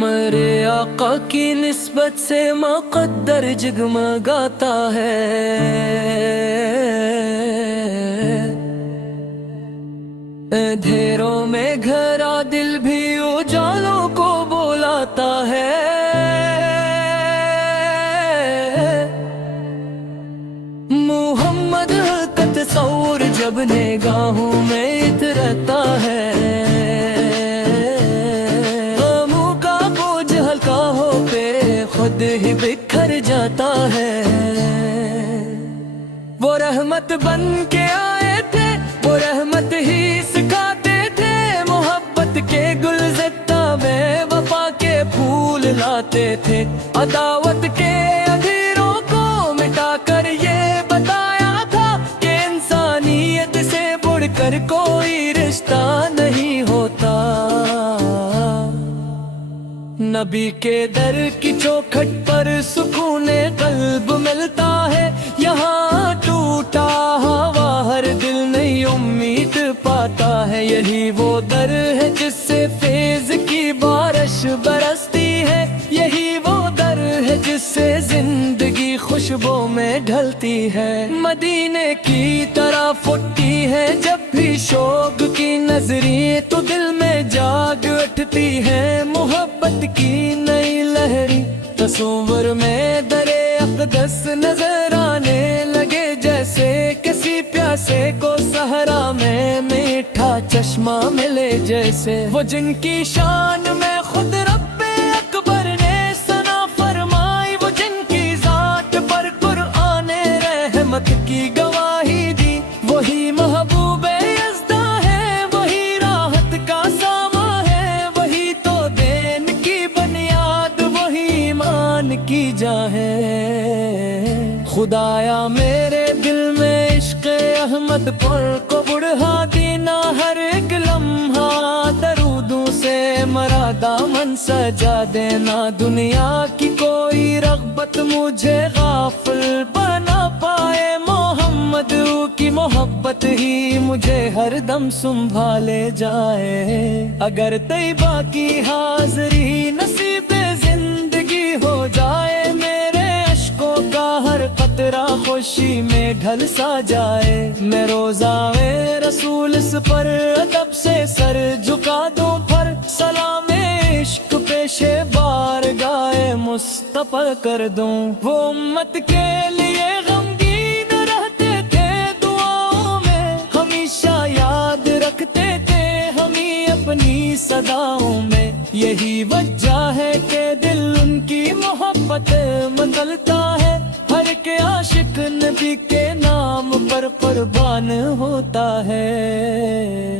مرے آقا کی نسبت سے مقدر جگمگاتا ہے، اندھیروں میں گھرا دل بھی اجالوں کو بلاتا ہے۔ محمد کا تصور جب نگاہوں میں اترتا ہے، غموں کا بوجھ ہلکا ہو پہ خود ہی بکھر جاتا ہے۔ وہ رحمت بن کے آئے تھے، وہ رحمت ہی سکھاتے تھے، محبت کے گلزستہ میں وفا کے پھول لاتے تھے، عداوت کے اندھیروں کو مٹا کر یہ بتایا تھا کہ انسانیت سے بڑھ کر کوئی رشتہ نہیں ہوتا۔ نبی کے در کی چوکھٹ پر سکون قلب ملتا ہے، یہاں ٹوٹا ہوا ہر دل نئی امید پاتا ہے۔ یہی وہ در ہے جس سے فیض کی بارش برستی ہے، یہی وہ در ہے جس سے زندگی خوشبو میں ڈھلتی ہے۔ مدینے کی طرح پھوٹتی ہے جب بھی شوق کی نظریں، تو دل میں جاگ اٹھتی ہے محبت کی نئی لہری۔ تصور میں درِ اقدس نظر آنے لگے، جیسے کسی پیاسے کو صحرا میں میٹھا چشمہ ملے جیسے۔ وہ جن کی شان میں خود رب اکبر نے ثنا فرمائی، وہ جن کی ذات پر قرآن رحمت کی گواہی دی، وہی محبوب یزداں ہے، وہی راحت کا سامان ہے، وہی تو دین کی بنیاد، وہی ایمان کی جاں ہے۔ خدایا میرے دل میں عشق احمد پر کو بڑھا دینا، ہر ایک لمحہ درودوں سے مرا دامن سجا دینا۔ دنیا کی کوئی رغبت مجھے غافل بنا پائے، محمد کی محبت ہی مجھے ہر دم سنبھالے جائے۔ اگر طیبہ کی حاضری نصیب زندگی ہو جائے، میرے اشکوں کا ہر قطرہ خوشی میں ڈھل سا جائے۔ میں روزہ رسول اس پر ادب سے سر جھکا دوں، پر سلام عشق پیشے بارگاہ مصطفیٰ کر دوں۔ وہ امت کے لیے غمگین رہتے تھے، دعاؤں میں ہمیشہ یاد رکھتے تھے ہمیں اپنی صداؤں میں۔ یہی وجہ ہے کہ دل ان کی محبت مغلتا ہے، ہر ایک عاشق نبی کے نام پر قربان ہوتا ہے۔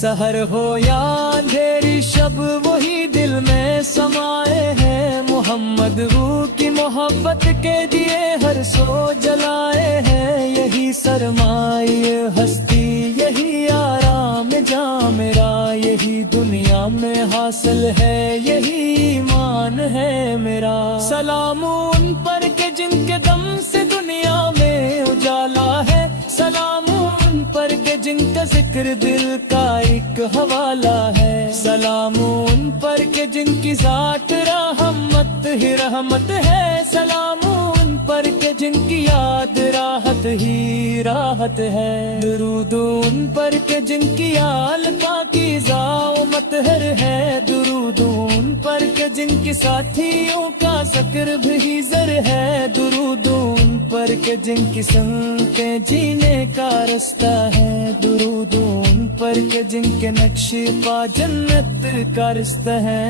سحر ہو یا اندھیری شب وہی دل میں سمائے ہیں، محمد روح کی محبت کے دیے ہر سو جلائے ہیں۔ یہی سرمایہ ہستی، یہی آرام جاں میرا، یہی دنیا میں حاصل ہے، یہی ایمان ہے میرا۔ سلام ان پر کہ جن کے دم سے دنیا میں اجالا ہے، سلام ان پر کہ جن کا ذکر دل کا ایک حوالہ ہے، سلام ان پر کہ جن کی ذات رحمت ہی رحمت ہے، سلام ان پر کہ جن کی یاد راحت ہی راحت ہے۔ درود ان پر کہ جن کی آل پاکیزہ و مطہر ہے، درود ان پر کہ جن کی ساتھیوں کا ذکر بھی زر ہے، درود ان پر کہ جن کی سنتیں جینے کا رستہ ہے، درود ان پر کہ جن کے نقش پا جنت کا رستہ ہے۔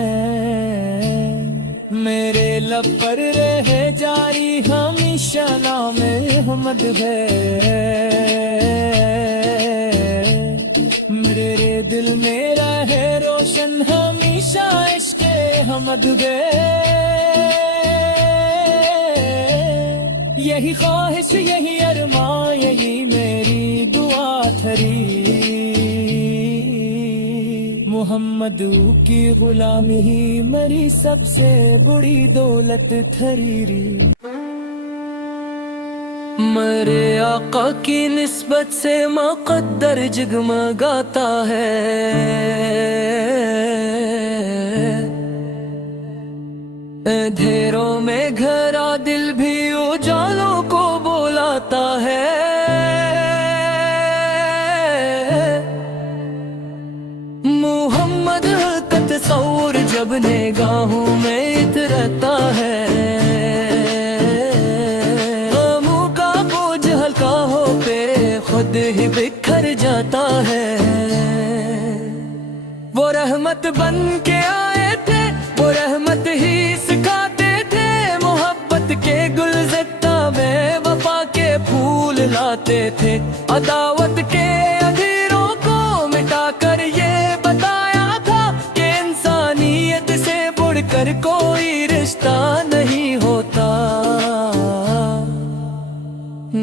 میرے لب پر رہے جاری ہمیشہ نام احمد ہے، میرے دل میں رہے روشن ہمیشہ عشق احمد ہے۔ یہی خواہش، یہی ارمان، یہی میری دعا تھری، محمد کی غلامی ہی میری سب سے بڑی دولت تھری۔ مرے آقا کی نسبت سے مقدر جگمگاتا ہے، اندھیروں میں گھرا دل بھی اجالوں کو بلاتا ہے، محمد کا تصور جب نگاہوں میں اترتا ہے، غموں کا بوجھ ہلکا ہو پہ خود ہی بکھر جاتا ہے۔ وہ رحمت بن کے آئے تھے، وہ رحمت ہی سکھاتے تھے، محبت کے گلزستہ میں وفا کے پھول لاتے تھے، عداوت کے اندھیروں کو مٹا کر یہ بتایا تھا کہ انسانیت سے بڑھ کر کوئی رشتہ نہیں ہوتا۔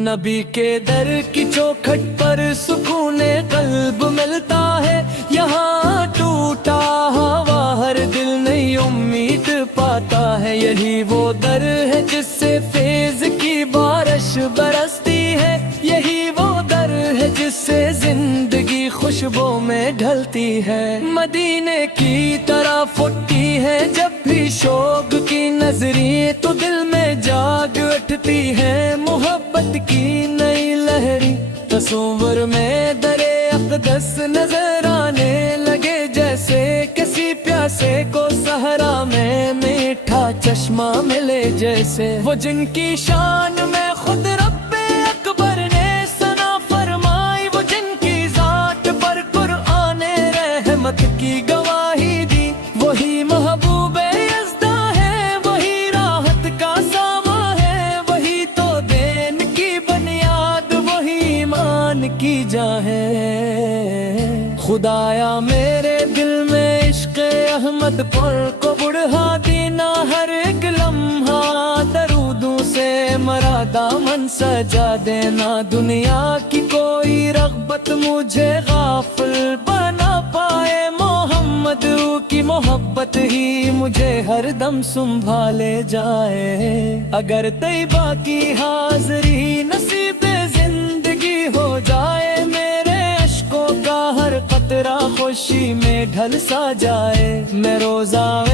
نبی کے در کی چوکھٹ پر سکون قلب ملتا ہے، یہاں ٹوٹا ہوا ہر دل نئی امید پاتا ہے، یہی وہ در ہے جس سے فیض کی بارش برستی ہے، یہی وہ در ہے جس سے زندگی خوشبو میں ڈھلتی ہے، مدینے کی طرح پھوٹتی ہے جب بھی شوق کی نظریں تو دل میں جاگ اٹھتی ہے، محبت کی نئی لہری تصور میں در اقدس نظر آنے لگے، جیسے کسی پیاسے کو صحرا میں میٹھا چشمہ ملے، جیسے وہ جن کی شان میں خود رب اکبر نے ثنا فرمائی، وہ جن کی ذات پر قرآن رحمت کی گواہی دی، وہی محبوب یزدہ ہے، وہی راحت کا ساما ہے، وہی تو دین کی بنیاد، وہی ایمان کی جان ہے۔ خدایا میرے دل میں عشق احمد پر کو بڑھا دینا، ہر ایک لمحہ درودوں سے مرا دامن سجا دینا، دنیا کی کوئی رغبت مجھے غافل بنا پائے، محمد کی محبت ہی مجھے ہر دم سنبھالے جائے، اگر طیبہ کی حاضری نصیب زندگی ہو جائے، میرے اشکوں کا ہر قطرہ خوشی میں ڈھل سا جائے، میں روزہ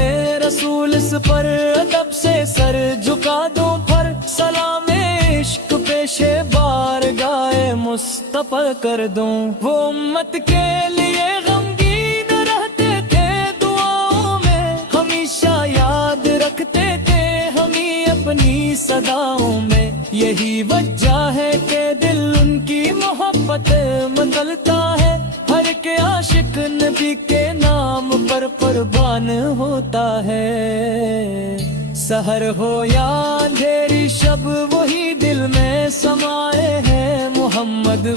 رسول اس پر ادب سے سر جھکا دوں، پھر سلام عشق پیش بارگاہ مصطفیٰ کر دوں، وہ امت کے لیے غمگین رہتے تھے، دعاؤں میں ہمیشہ یاد رکھتے تھے ہمیں اپنی صداؤں میں، یہی وجہ ہے کہ دل ان کی محبت مگلتا ہے، ہر ایک عاشق نبی کے نام پر قربان ہوتا ہے، سحر ہو یا اندھیری شب وہی دل میں سمائے ہیں، محمد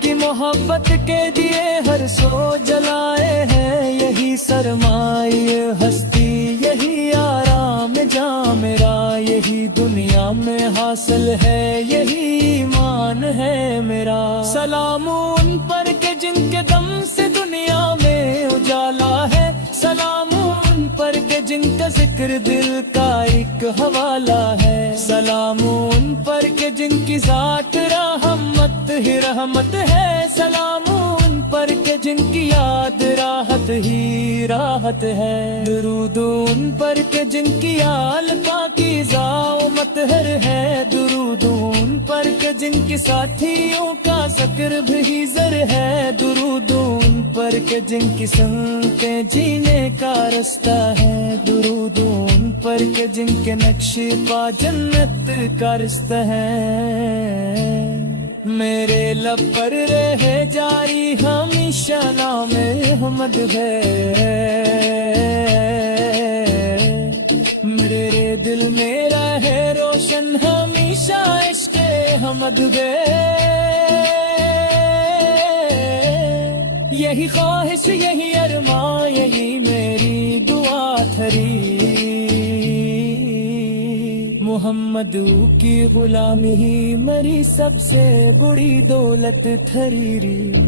کی محبت کے دیے ہر سو جلائے ہیں، یہی سرمایہ ہستی یہی آرام جاں میرا، یہی دنیا میں حاصل ہے یہی ایمان ہے میرا، سلام ان پر کہ جن کے دم سے دنیا میں اجالا ہے، سلام ان پر کہ جن کا ذکر دل کا ایک حوالہ ہے، سلام ان پر کہ جن کی ذات رحمت ہی رحمت ہے، سلام ان پر کہ جن کی یاد راحت ہی راحت ہے، درود ان پر کہ جن کی آل پاکیزہ و مطہر ہے، درود ان پر کہ جن کی ساتھیوں کا ذکر بھی زر ہے، درود ان پر کہ جن کی سنتیں جینے کا رستہ ہے، درود ان پر کہ جن کے نقش پا جنت کا رستہ ہے، میرے لب پر رہے جاری ہمیشہ نام احمد ہے، میرے دل میں رہے روشن ہمیشہ عشق احمد ہے، یہی خواہش یہی ارمان یہی میری دعا تھری، محمد کی غلامی ہی میری سب سے بڑی دولت تھری۔